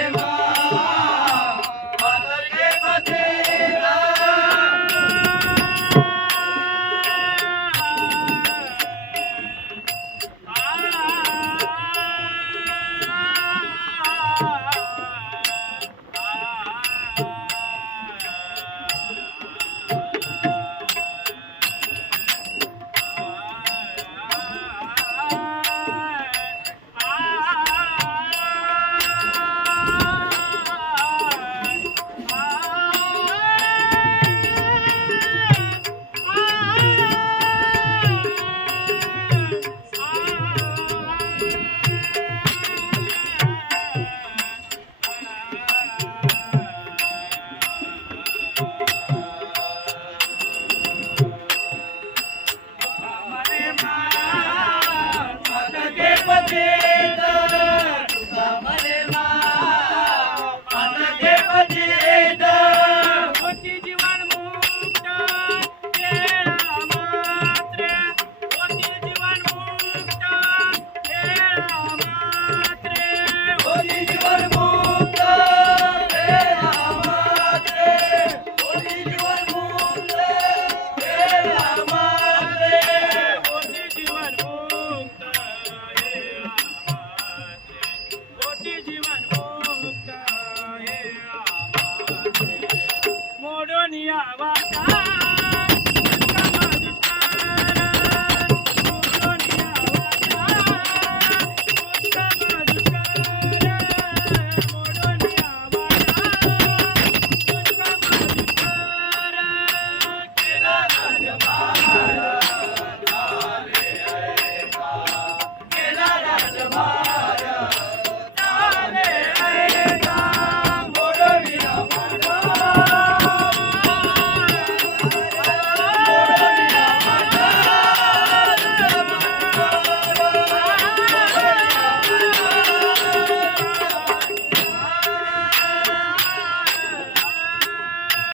Never. जीवन मुक्त खेळा मात्र मोडून यावा